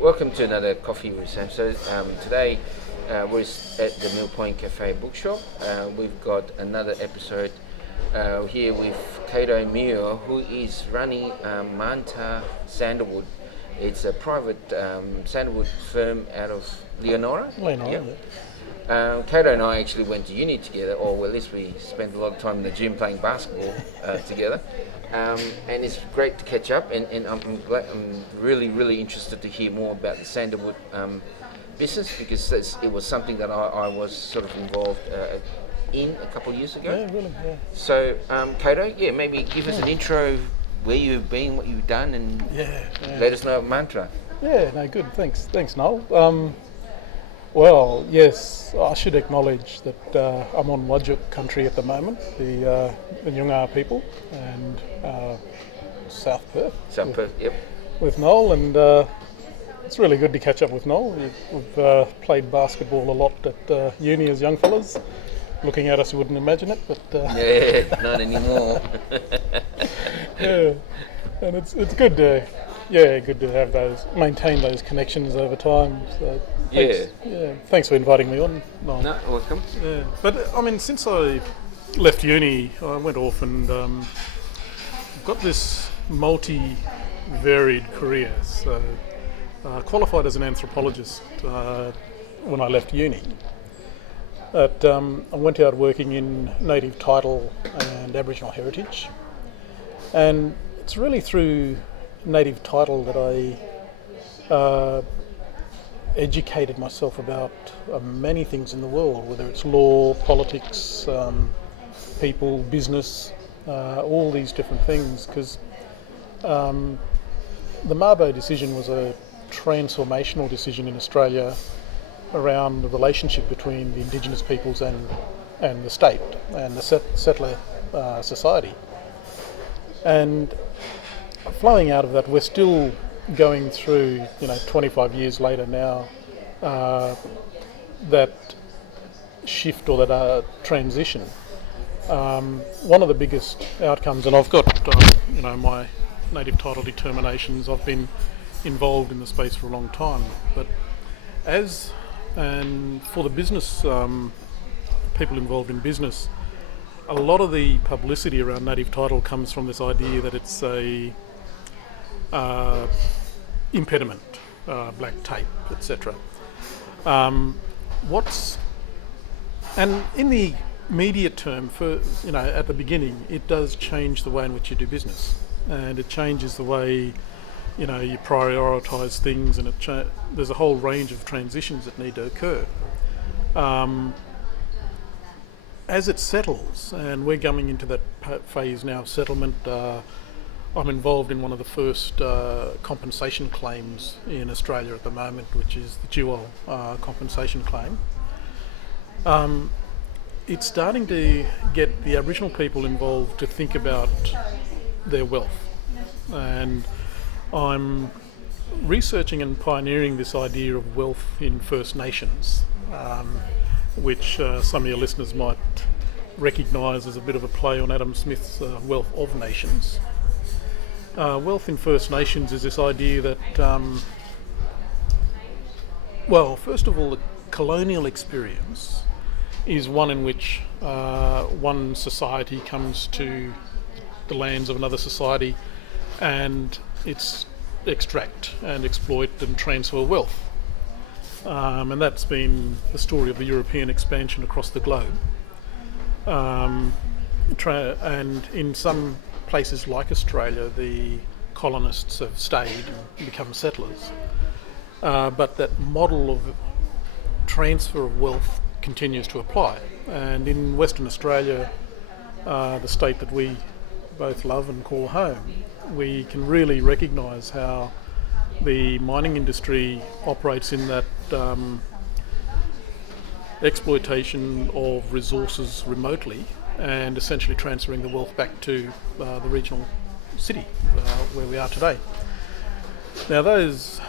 Welcome to another Coffee with Samso. Today we're at the Mill Point Cafe Bookshop. We've got another episode here with Kado Muir, who is running Marnta Sandalwood. It's a private sandalwood firm out of Leonora. Leonora, Kado and I actually went to uni together, or well, at least we spent a lot of time in the gym playing basketball together. And it's great to catch up, and I'm really interested to hear more about the sandalwood business, because it was something that I was sort of involved in a couple of years ago. Yeah, really, yeah. So, Kado, maybe give us an intro, where you've been, what you've done, and let us know about Marnta. Yeah, no, good. Thanks, Noel. Well, yes, I should acknowledge that I'm on Wajak country at the moment, the Nyungar people, and South Perth. South Perth, yep. With Noel, and it's really good to catch up with Noel. We've played basketball a lot at uni as young fellas. Looking at us, you wouldn't imagine it, but not anymore. Yeah, and it's good to have maintain those connections over time. So thanks for inviting me on. No, welcome. Yeah, but I mean, since I left uni, I went off and got this multi-varied career. So, qualified as an anthropologist when I left uni. I went out working in native title and Aboriginal heritage, and it's really through native title that I educated myself about many things in the world, whether it's law, politics, people, business, all these different things, because the Mabo decision was a transformational decision in Australia around the relationship between the Indigenous peoples and the state and the settler society. And flowing out of that, we're still going through, 25 years later now, that shift or that transition. One of the biggest outcomes, and I've got, my native title determinations, I've been involved in the space for a long time, but and for the business, people involved in business, a lot of the publicity around native title comes from this idea that it's a impediment, black tape, etc. And in the immediate term, at the beginning, it does change the way in which you do business, and it changes the way you prioritise things, and there's a whole range of transitions that need to occur. As it settles, and we're coming into that phase now of settlement, I'm involved in one of the first compensation claims in Australia at the moment, which is the dual compensation claim. It's starting to get the Aboriginal people involved to think about their wealth, and I'm researching and pioneering this idea of wealth in First Nations, which some of your listeners might recognise as a bit of a play on Adam Smith's Wealth of Nations. Wealth in First Nations is this idea that, first of all, the colonial experience is one in which one society comes to the lands of another society and it's extract and exploit and transfer wealth. And that's been the story of the European expansion across the globe. And in some places like Australia, the colonists have stayed and become settlers. But that model of transfer of wealth continues to apply. And in Western Australia, the state that we both love and call home, we can really recognise how the mining industry operates in that exploitation of resources remotely and essentially transferring the wealth back to the regional city where we are today. Now those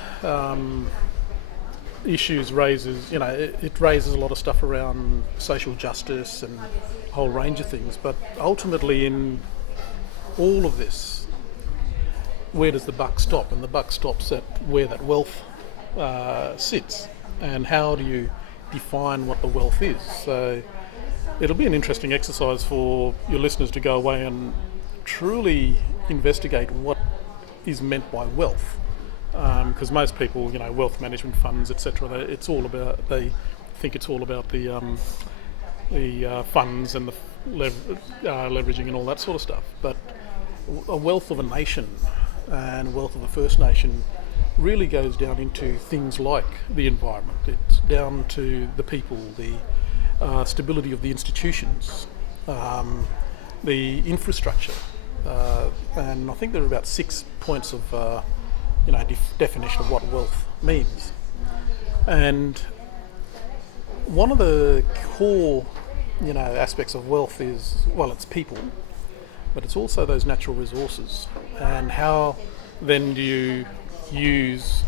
issues raises a lot of stuff around social justice and a whole range of things, but ultimately in all of this, where does the buck stop? And the buck stops at where that wealth sits, and how do you define what the wealth is. So it'll be an interesting exercise for your listeners to go away and truly investigate what is meant by wealth, because most people, wealth management funds, etc., they think it's all about the funds and the leveraging and all that sort of stuff. But a wealth of a nation and wealth of the First Nation really goes down into things like the environment. It's down to the people, the stability of the institutions, the infrastructure, and I think there are about 6 points of definition of what wealth means. And one of the core aspects of wealth is, well, it's people, but it's also those natural resources, and how then do you use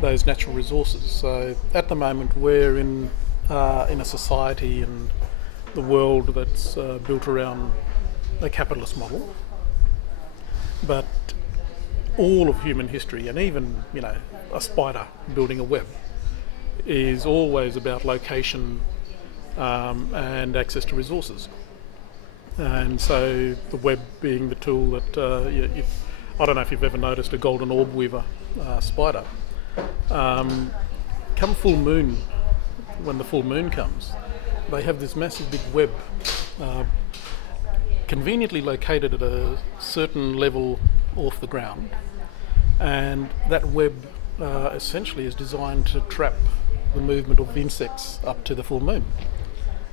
those natural resources. So at the moment we're in a society and the world that's built around a capitalist model, but all of human history, and even a spider building a web, is always about location and access to resources. And so the web being the tool that I don't know if you've ever noticed a golden orb weaver spider. Come full moon, when the full moon comes, they have this massive big web conveniently located at a certain level off the ground, and that web essentially is designed to trap the movement of insects up to the full moon.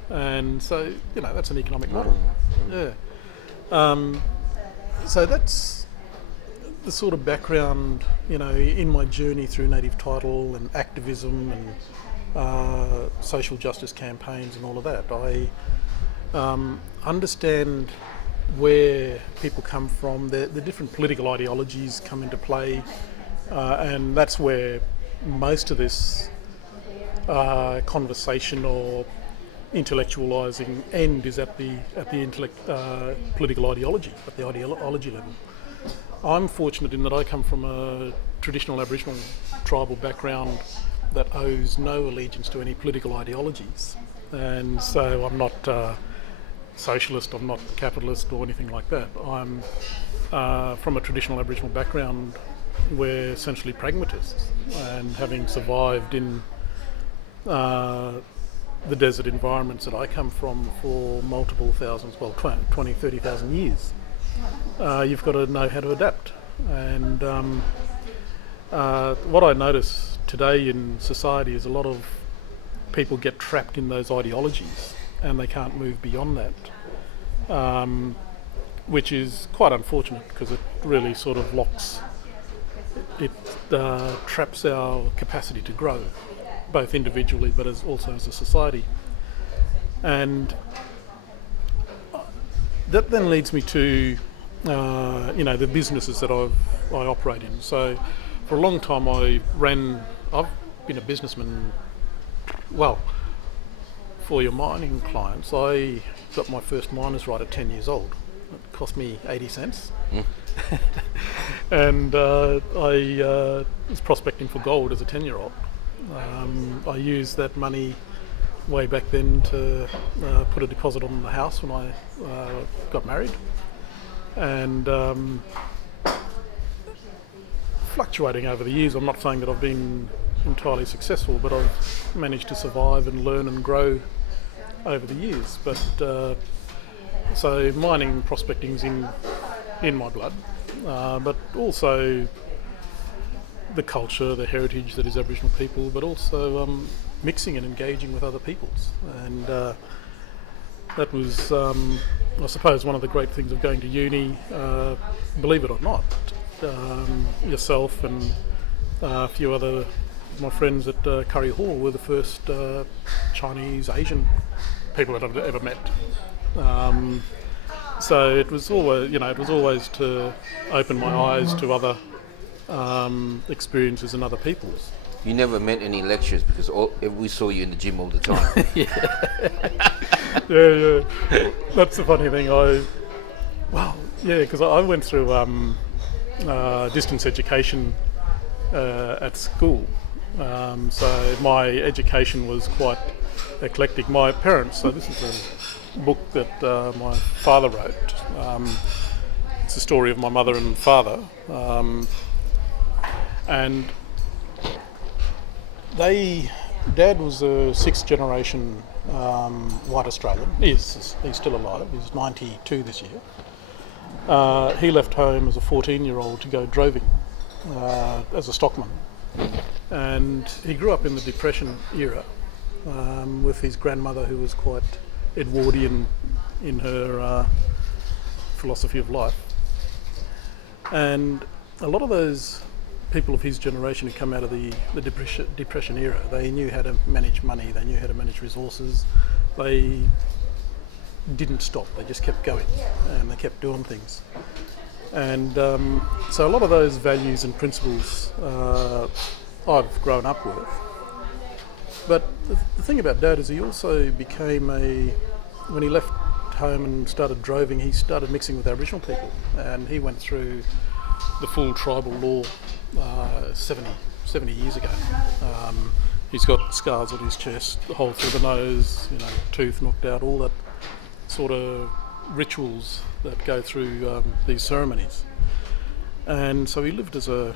And so that's an economic model. So that's the sort of background, in my journey through native title and activism and social justice campaigns and all of that. I understand where people come from, the different political ideologies come into play, and that's where most of this conversation or intellectualising end is at the political ideology, at the ideology level. I'm fortunate in that I come from a traditional Aboriginal tribal background that owes no allegiance to any political ideologies, and so I'm not socialist, I'm not capitalist or anything like that. I'm from a traditional Aboriginal background. We're essentially pragmatists, and having survived in the desert environments that I come from for multiple thousands, 20, 30,000 years, you've got to know how to adapt. And what I notice today in society is a lot of people get trapped in those ideologies and they can't move beyond that, which is quite unfortunate because it really sort of traps our capacity to grow, both individually but also as a society. And that then leads me to the businesses that I operate in. So for a long time I've been a businessman. Well, for your mining clients, I got my first miner's right at 10 years old. It cost me 80 cents. And I was prospecting for gold as a 10-year-old. I used that money way back then to put a deposit on the house when I got married. And fluctuating over the years, I'm not saying that I've been entirely successful, but I've managed to survive and learn and grow over the years. But so mining, prospecting's in my blood, but also the culture, the heritage that is Aboriginal people, but also mixing and engaging with other peoples. And that was, I suppose, one of the great things of going to uni. Believe it or not, yourself and a few other my friends at Curry Hall were the first Chinese Asian people that I've ever met. So it was always to open my eyes to other experiences and other peoples. You never met any lectures because we saw you in the gym all the time. Yeah. That's the funny thing. Because I went through distance education at school, So my education was quite eclectic. My parents, so this is a book that my father wrote. It's the story of my mother and father. And Dad was a sixth generation white Australian. He's still alive. He's 92 this year. He left home as a 14-year-old to go droving as a stockman. And he grew up in the Depression era with his grandmother, who was quite Edwardian in her philosophy of life. And a lot of those people of his generation who come out of the depression era, they knew how to manage money, they knew how to manage resources, they didn't stop, they just kept going and they kept doing things. And so a lot of those values and principles I've grown up with. But the thing about Dad is he also became when he left home and started droving, he started mixing with Aboriginal people, and he went through the full tribal law 70 years ago. He's got scars on his chest, a hole through the nose, tooth knocked out, all that sort of rituals that go through these ceremonies. And so he lived as a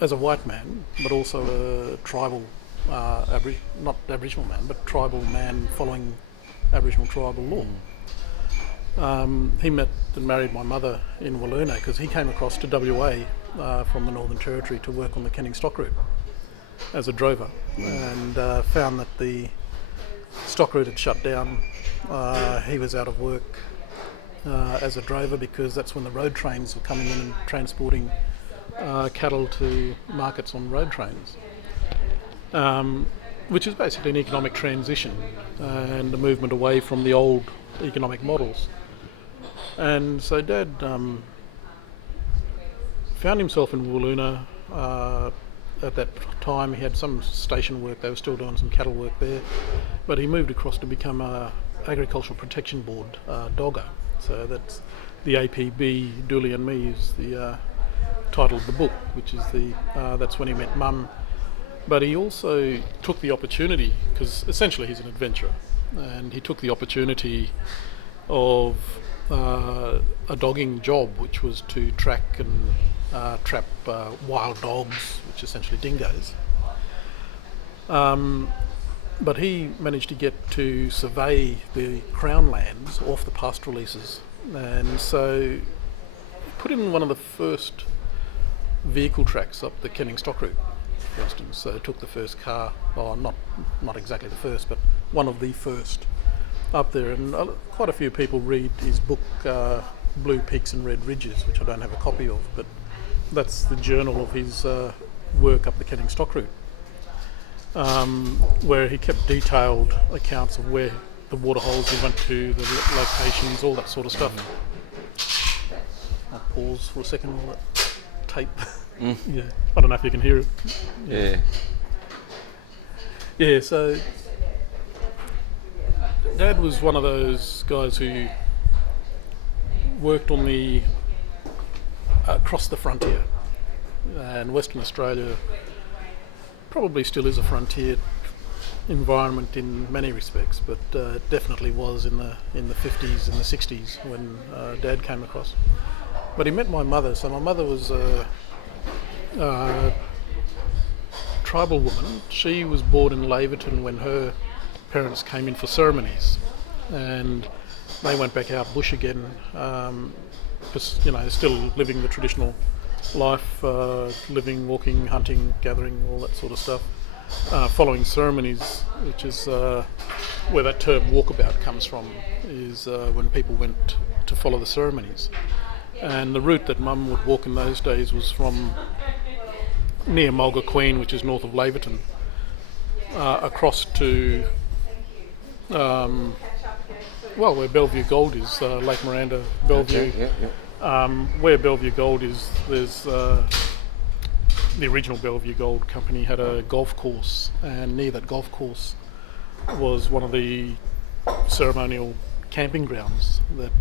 white man, but also a tribal, not Aboriginal man, but tribal man following Aboriginal tribal law. He met and married my mother in Wiluna because he came across to WA from the Northern Territory to work on the Canning stock route as a drover, and found that the stock route had shut down. He was out of work as a drover because that's when the road trains were coming in and transporting cattle to markets on road trains, which is basically an economic transition and a movement away from the old economic models. And so Dad found himself in Wiluna. At that time he had some station work, they were still doing some cattle work there, but he moved across to become a Agricultural Protection Board dogger. So that's the APB, Dooley and Me is the title of the book, which is that's when he met Mum. But he also took the opportunity, because essentially he's an adventurer, and he took the opportunity of a dogging job, which was to track and trap wild dogs, which are essentially dingoes. But he managed to get to survey the Crown lands off the pastoral leases, and so put in one of the first vehicle tracks up the Canning stock route, for instance. So took the first car, not exactly the first, but one of the first up there. And quite a few people read his book, Blue Peaks and Red Ridges, which I don't have a copy of, but that's the journal of his work up the Canning stock route, where he kept detailed accounts of where the waterholes he went to, the locations, all that sort of stuff. I'll pause for a second, all that tape. Yeah, I don't know if you can hear it. Yeah, so Dad was one of those guys who worked on across the frontier, and Western Australia probably still is a frontier environment in many respects, but definitely was in the 50s and the 60s when Dad came across. But he met my mother, so my mother was a tribal woman. She was born in Laverton when her parents came in for ceremonies, and they went back out bush again, because still living the traditional life, living, walking, hunting, gathering, all that sort of stuff, following ceremonies, which is where that term walkabout comes from, is when people went to follow the ceremonies. And the route that Mum would walk in those days was from near Mulga Queen, which is north of Laverton, across to where Bellevue Gold is, Lake Miranda, Bellevue. Okay, yeah. Where Bellevue Gold is, there's the original Bellevue Gold Company had a golf course, and near that golf course was one of the ceremonial camping grounds that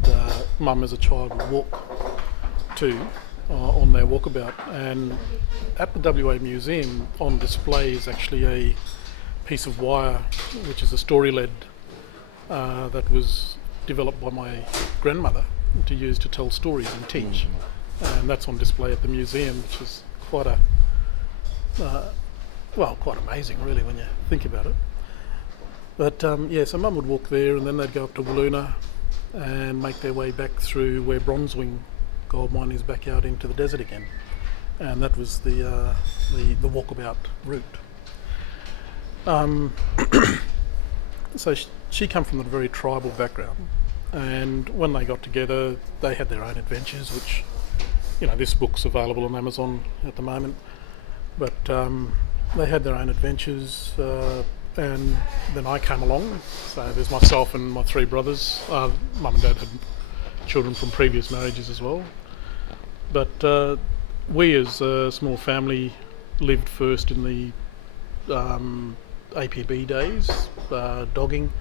Mum as a child would walk to, on their walkabout. And at the WA Museum on display is actually a piece of wire, which is a story lead that was developed by my grandmother to use to tell stories and teach. And that's on display at the museum, which is quite quite amazing really when you think about it. But so Mum would walk there, and then they'd go up to Wiluna and make their way back through where Bronzewing gold mine is, back out into the desert again. And that was the walkabout route. So she come from a very tribal background, and when they got together, they had their own adventures, which, this book's available on Amazon at the moment. But they had their own adventures, and then I came along. So there's myself and my three brothers. Mum and Dad had children from previous marriages as well. But we, as a small family, lived first in the APB days, dogging.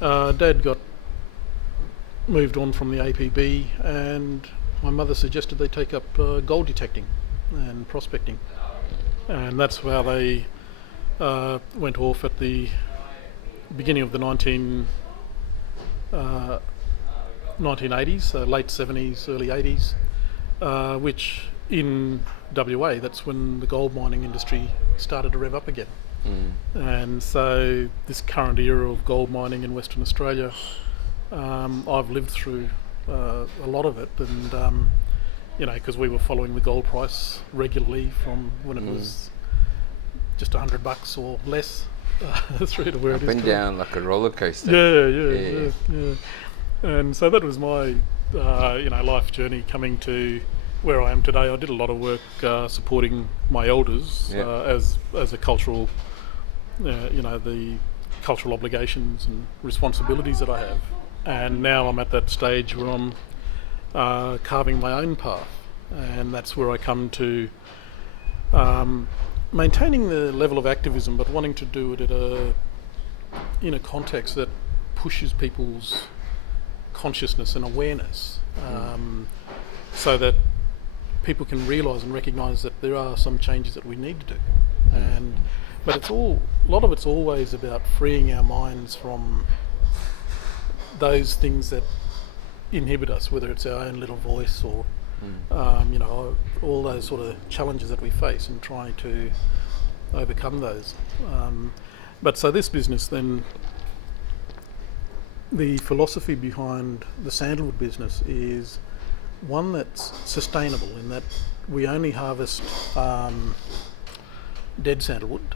Dad got moved on from the APB, and my mother suggested they take up gold detecting and prospecting. And that's how they went off at the beginning of the 1980s, so late 70s, early 80s, which in WA, that's when the gold mining industry started to rev up again. And so this current era of gold mining in Western Australia, I've lived through a lot of it, and because we were following the gold price regularly from when it was just $100 or less through to where it is Up and down like a roller coaster. Yeah. And so that was my life journey coming to where I am today. I did a lot of work supporting my elders as a cultural, the cultural obligations and responsibilities that I have. And now I'm at that stage where I'm carving my own path, and that's where I come to maintaining the level of activism, but wanting to do it in a context that pushes people's consciousness and awareness, so that people can realise and recognise that there are some changes that we need to do. But a lot of it's always about freeing our minds from those things that inhibit us, whether it's our own little voice or all those sort of challenges that we face, and trying to overcome those. But so this business then, the philosophy behind the sandalwood business is one that's sustainable, in that we only harvest dead sandalwood,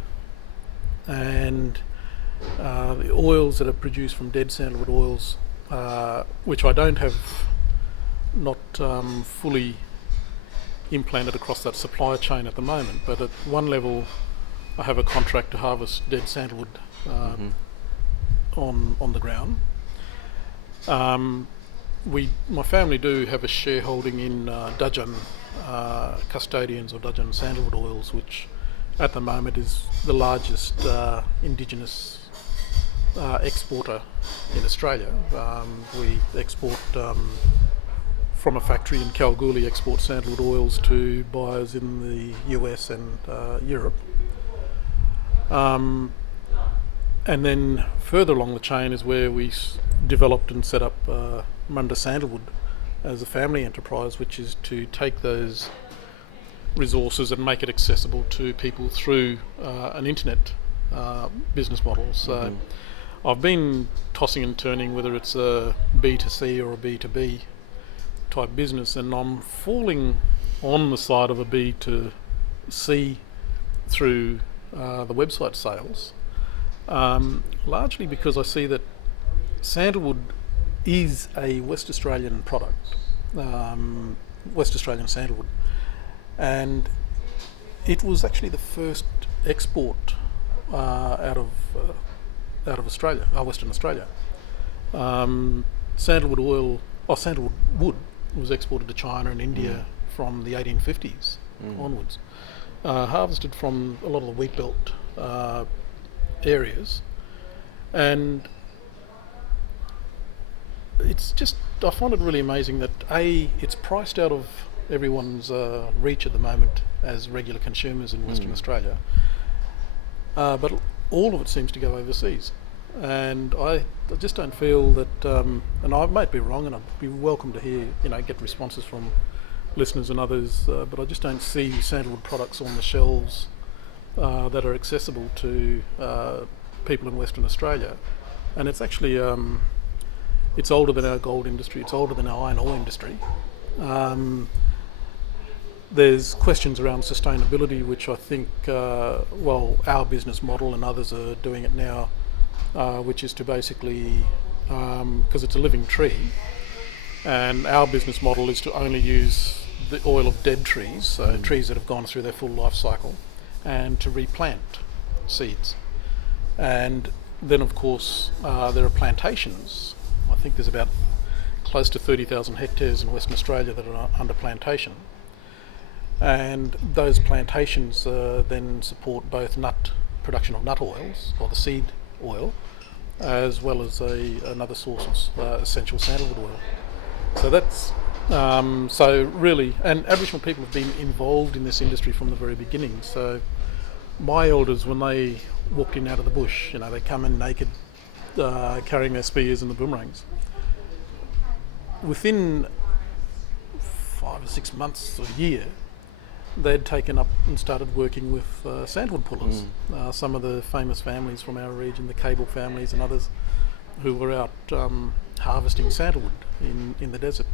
and the oils that are produced from dead sandalwood oils, which I don't have not fully implanted across that supply chain at the moment, but at one level I have a contract to harvest dead sandalwood on the ground. My family do have a shareholding in Dudgeon Custodians or Dudgeon Sandalwood Oils, which at the moment is the largest Indigenous exporter in Australia. We export from a factory in Kalgoorlie, export sandalwood oils to buyers in the US and Europe. And then further along the chain is where we developed and set up Marnta Sandalwood as a family enterprise, which is to take those resources and make it accessible to people through an internet business model. So I've been tossing and turning whether it's a B2C or a B2B type business, and I'm falling on the side of a B2C through the website sales, largely because I see that sandalwood is a West Australian product, West Australian sandalwood, and it was actually the first export out of Australia, Western Australia. Sandalwood wood was exported to China and India from the 1850s onwards, harvested from a lot of the wheat belt areas, and it's just, I find it really amazing that it's priced out of everyone's reach at the moment as regular consumers in Western Australia. But all of it seems to go overseas. And I just don't feel that, and I might be wrong, and I'd be welcome to hear, get responses from listeners and others, but I just don't see sandalwood products on the shelves that are accessible to people in Western Australia. And it's actually, it's older than our gold industry, it's older than our iron ore industry. There's questions around sustainability, which I think, our business model and others are doing it now, which is to basically, because it's a living tree, and our business model is to only use the oil of dead trees, so trees that have gone through their full life cycle, and to replant seeds. And then, of course, there are plantations. I think there's about close to 30,000 hectares in Western Australia that are under plantation. And those plantations then support both production of nut oils, or the seed oil, as well as another source of essential sandalwood oil. So that's so really, and Aboriginal people have been involved in this industry from the very beginning. So my elders, when they walked in out of the bush, they come in naked, carrying their spears and the boomerangs. Within 5 or 6 months or a year, they'd taken up and started working with sandalwood pullers. Some of the famous families from our region, the Cable families and others, who were out harvesting sandalwood in the desert.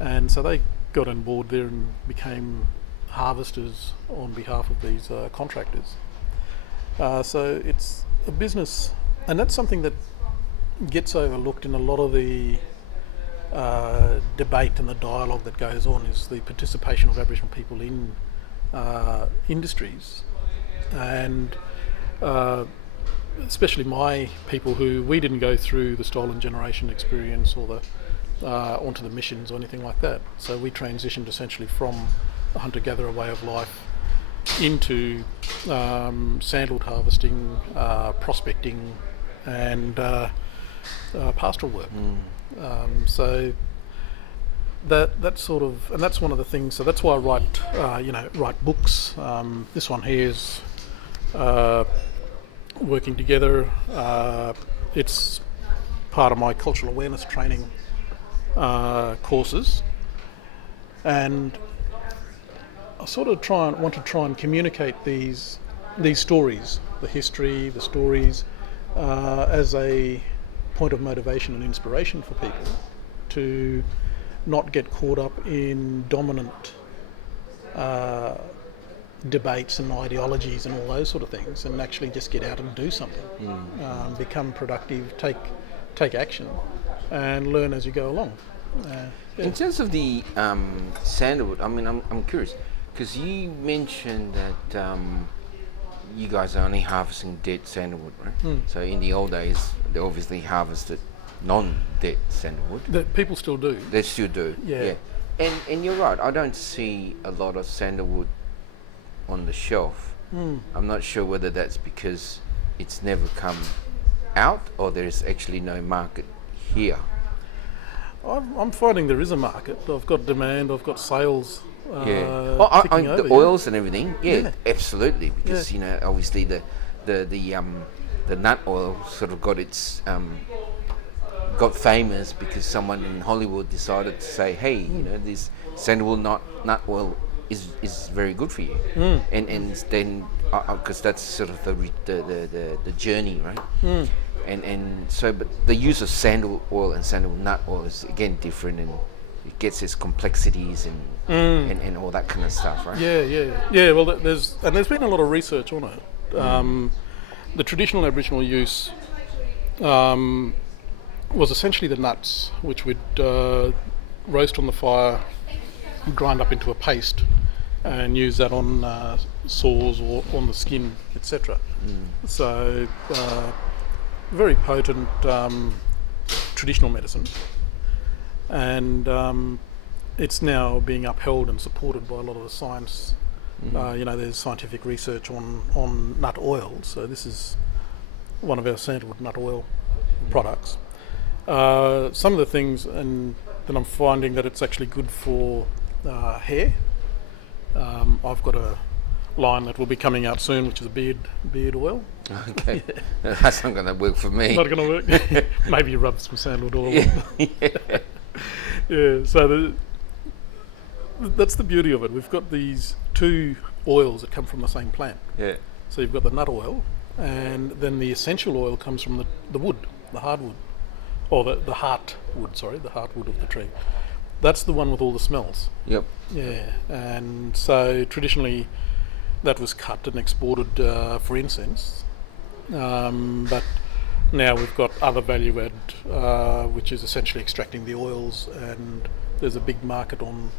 And so they got on board there and became harvesters on behalf of these contractors. So it's a business, and that's something that gets overlooked in a lot of the debate and the dialogue that goes on, is the participation of Aboriginal people in industries. And especially my people, who we didn't go through the stolen generation experience or the onto the missions or anything like that. So we transitioned essentially from a hunter-gatherer way of life into sandalwood harvesting, prospecting, and pastoral work. So that sort of, and that's one of the things. So that's why I write books. This one here is working together. It's part of my cultural awareness training courses, and I sort of want to try and communicate these stories, the history, the stories, as a point of motivation and inspiration for people to not get caught up in dominant debates and ideologies and all those sort of things, and actually just get out and do something, become productive, take action, and learn as you go along. In terms of the sandalwood, I mean, I'm curious, because you mentioned that you guys are only harvesting dead sandalwood, right? So in the old days, they obviously harvested non-dead sandalwood. That people still do. They still do, yeah. And you're right, I don't see a lot of sandalwood on the shelf. I'm not sure whether that's because it's never come out or there's actually no market here. I'm finding there is a market. I've got demand, I've got sales. The oils and everything, absolutely, because obviously the nut oil sort of got famous because someone in Hollywood decided to say, hey, this sandalwood nut oil is very good for you, and then because that's sort of the journey, right? And so, but the use of sandalwood oil and sandalwood nut oil is again different, and it gets its complexities and all that kind of stuff, right? Yeah. Well, there's been a lot of research on it. The traditional Aboriginal use was essentially the nuts, which we'd roast on the fire, grind up into a paste, and use that on sores or on the skin, etc. So very potent traditional medicine, and it's now being upheld and supported by a lot of the science. There's scientific research on nut oil, so this is one of our sandalwood nut oil products. Some of the things, and then I'm finding that it's actually good for hair. I've got a line that will be coming out soon, which is a beard oil. Okay, that's not going to work for me. Not going to work. Maybe you rub some sandalwood oil on. Yeah. So that's the beauty of it. We've got these two oils that come from the same plant. Yeah. So you've got the nut oil, and then the essential oil comes from the wood, the hardwood, or the heartwood. Sorry, the heartwood of the tree. That's the one with all the smells. Yep. Yeah, and so traditionally that was cut and exported for incense, but now we've got other value add, which is essentially extracting the oils, and there's a big market on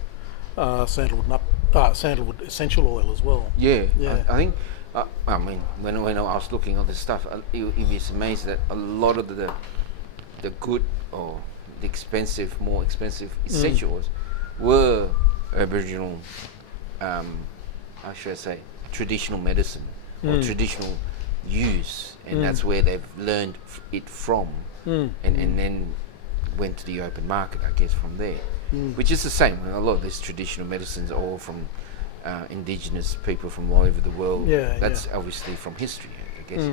sandalwood essential oil as well. Yeah. Yeah. I think. I mean, when I was looking at this stuff, it was amazing that a lot of the good or the more expensive essential oils were Aboriginal, how should I say, traditional medicine or traditional use, and that's where they've learned it from, and then went to the open market, I guess, from there, which is the same. A lot of these traditional medicines are all from Indigenous people from all over the world. That's obviously from history, I guess.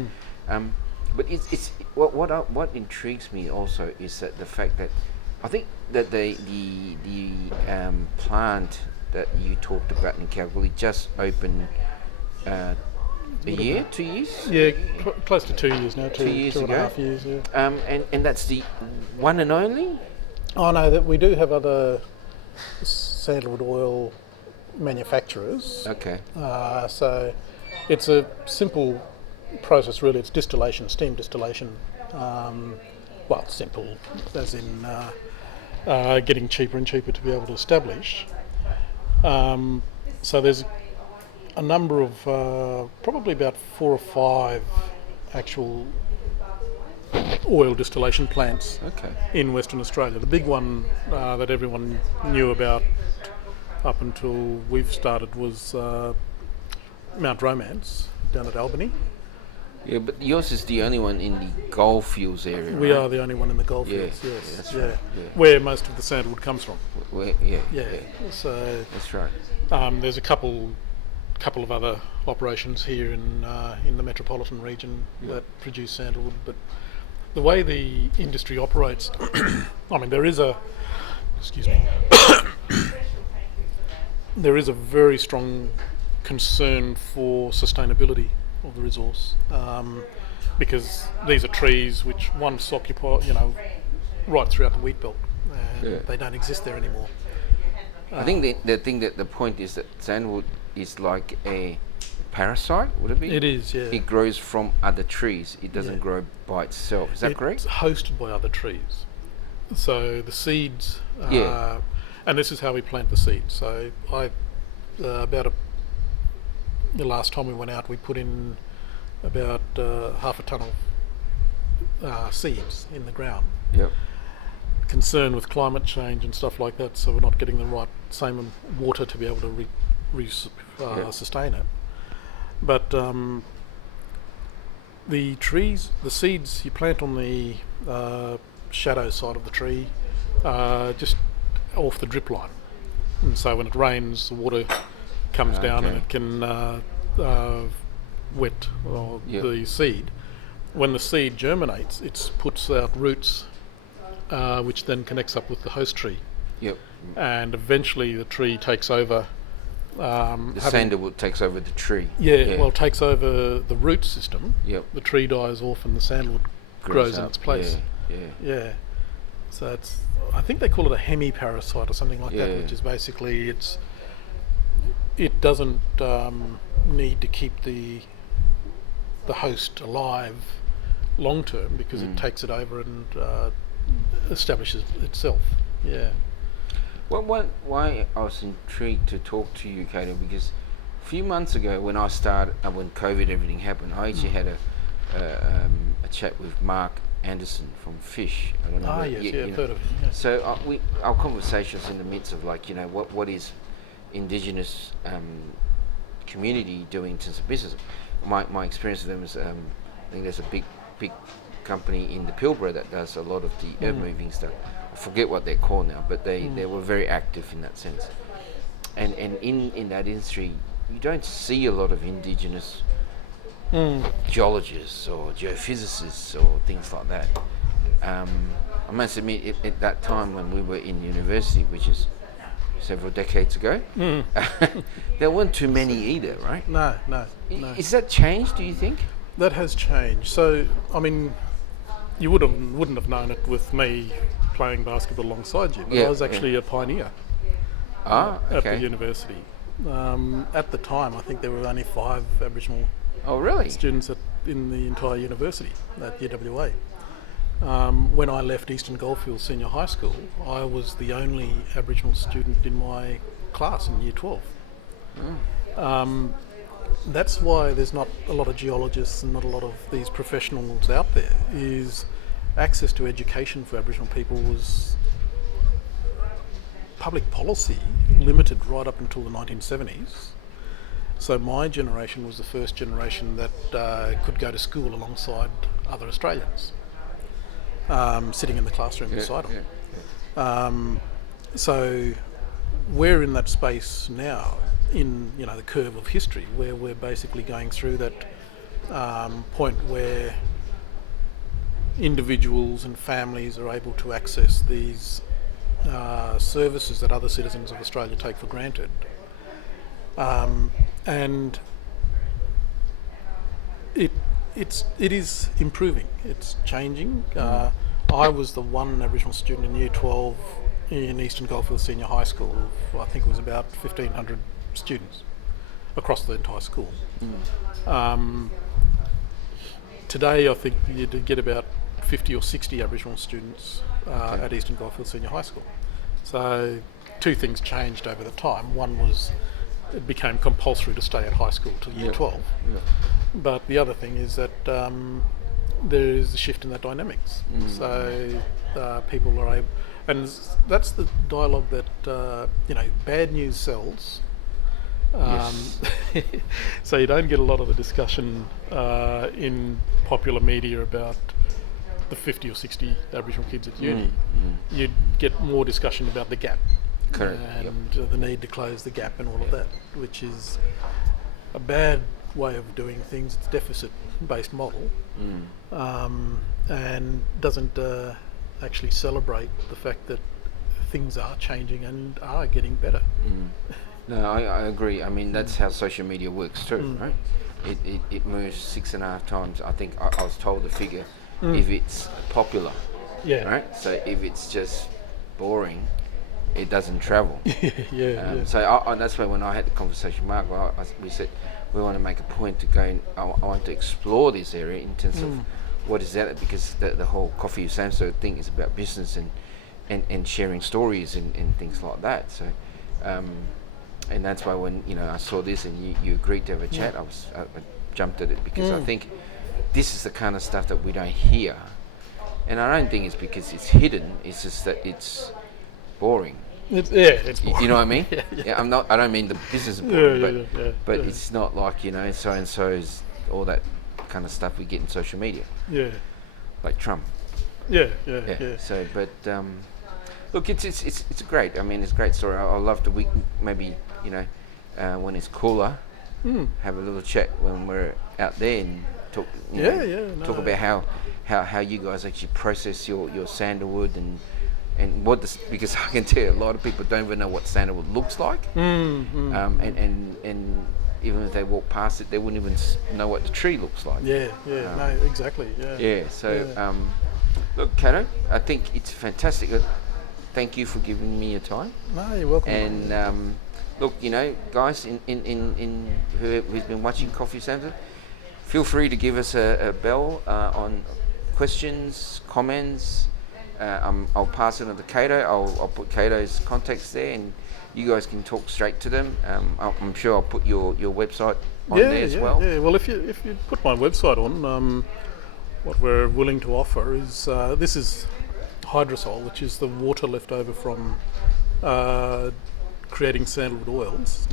But it's what intrigues me also is that the fact that I think that the plant that you talked about in Kalgoorlie just opened a year, 2 years? Yeah, close to 2 years now. 2 years two and a ago. half years. Yeah. And that's the one and only? Oh no, that we do have other sandalwood oil manufacturers. Okay. So it's a simple process, really. It's distillation, steam distillation. Well, simple as in getting cheaper and cheaper to be able to establish. So there's a number of, probably about 4 or 5 actual oil distillation plants in Western Australia. The big one that everyone knew about up until we've started was Mount Romance down at Albany. Yeah, but yours is the only one in the goldfields area, We right? are the only one in the goldfields, Yeah, yes. that's right, yeah. Where most of the sandalwood comes from. Yeah. So That's right. there's a couple of other operations here in the metropolitan region that produce sandalwood, but the way the industry operates, I mean, there is a very strong concern for sustainability of the resource, because these are trees which once occupy, right throughout the wheat belt, and they don't exist there anymore. I think the point is that sandalwood is like a parasite, would it be? It is, yeah. It grows from other trees. It doesn't grow by itself. Is that correct? It's hosted by other trees. So the seeds, and this is how we plant the seeds. So the last time we went out, we put in about half a ton of seeds in the ground. Yep. Concern with climate change and stuff like that, so we're not getting the same water to be able to sustain it. But the seeds you plant on the shadow side of the tree, just off the drip line, and so when it rains, the water comes down and it can wet the seed. When the seed germinates, it puts out roots, which then connects up with the host tree. Yep. And eventually the tree takes over. The sandalwood takes over the tree. Takes over the root system. Yep. The tree dies off and the sandalwood grows in its place. Yeah. So I think they call it a hemiparasite or something like that, which is basically it doesn't need to keep the host alive long term, because it takes it over and establishes itself. Yeah. Why I was intrigued to talk to you, Kado, because a few months ago when I started, when COVID everything happened, I actually had a chat with Mark Anderson from Fish. I don't know. I've heard of him. Yeah. So our conversations in the midst of what is Indigenous community doing in terms of business. My experience with them is I think there's a big company in the Pilbara that does a lot of the earth moving stuff. I forget what they're called now, but they were very active in that sense. and in that industry, you don't see a lot of Indigenous geologists or geophysicists or things like that. I must admit, at that time when we were in university, which is several decades ago, there weren't too many either, right? No. Is that changed, do you think? That has changed. So, I mean, you wouldn't have known it with me playing basketball alongside you, but I was actually a pioneer at the university. At the time, I think there were only 5 Aboriginal students in the entire university at UWA. When I left Eastern Goldfields Senior High School, I was the only Aboriginal student in my class in Year 12. That's why there's not a lot of geologists and not a lot of these professionals out there, is access to education for Aboriginal people was public policy limited right up until the 1970s. So my generation was the first generation that could go to school alongside other Australians, sitting in the classroom beside them. So we're in that space now, in the curve of history, where we're basically going through that point where individuals and families are able to access these services that other citizens of Australia take for granted. And it is improving. It's changing. I was the one Aboriginal student in Year 12 in Eastern Goldfields Senior High School. I think it was about 1,500 students across the entire school. Today, I think you get about 50 or 60 Aboriginal students at Eastern Goldfields Senior High School. So 2 things changed over the time. One was it became compulsory to stay at high school till Year 12. But the other thing is that there is a shift in that dynamics. So people are able, and that's the dialogue that bad news sells. So you don't get a lot of the discussion in popular media about the 50 or 60 Aboriginal kids at uni. You'd get more discussion about the gap. Correct. And the need to close the gap and all of that, which is a bad way of doing things. It's a deficit-based model, and doesn't actually celebrate the fact that things are changing and are getting better. No, I agree. I mean, that's how social media works too, right? It moves 6.5 times. I think I was told the figure, if it's popular, right? So if it's just boring, it doesn't travel. So that's why when I had the conversation with Mark, we said we want to make a point to go. I want to explore this area in terms of what is that, because the whole Coffee with Samso thing is about business and sharing stories and things like that. So, and that's why when I saw this and you agreed to have a chat, I jumped at it because I think this is the kind of stuff that we don't hear, and I don't think it's because it's hidden. It's just that it's boring. It's boring. You know what I mean? I don't mean the business is boring, but it's not like so and so's all that kind of stuff we get in social media. Like Trump. So, but look, it's great. I mean, it's a great story. I love to maybe when it's cooler, have a little chat when we're out there and talk. Talk about how you guys actually process your sandalwood and what this, because I can tell you a lot of people don't even know what sandalwood looks like, and even if they walk past it, they wouldn't even know what the tree looks like. No, exactly. So look, Kado, I think it's fantastic. Thank you for giving me your time. No, you're welcome. And look, guys in who's been watching Coffee Samso, feel free to give us a bell on questions, comments. I'll pass it on to Kado. I'll put Kado's contacts there, and you guys can talk straight to them. I'm sure I'll put your website on there as well. Yeah. Well, if you put my website on, what we're willing to offer is this is hydrosol, which is the water left over from creating sandalwood oils.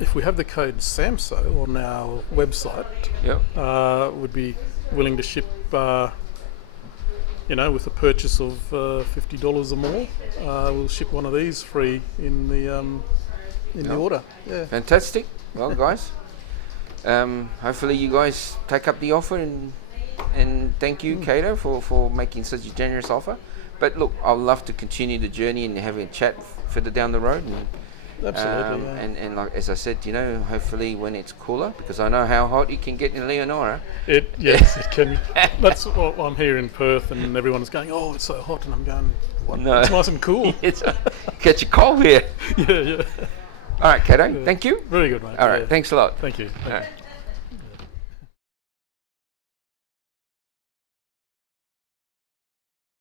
If we have the code SAMSO on our website, we'd be willing to ship with the purchase of $50 or more, we'll ship one of these free in the order. Yeah. Fantastic. Well, guys, hopefully you guys take up the offer, and thank you, Kado, for making such a generous offer. But look, I'd love to continue the journey and having a chat further down the road. And, Absolutely. and like as I said, hopefully when it's cooler, because I know how hot it can get in Leonora. Yes, it can. That's what I'm here in Perth, and everyone's going, "Oh, it's so hot," and I'm going, "What? No. It's nice and cool." Catch a cold here. Yeah. All right, Kado, thank you. Very good, mate. All right, thanks a lot. Thank you. All right.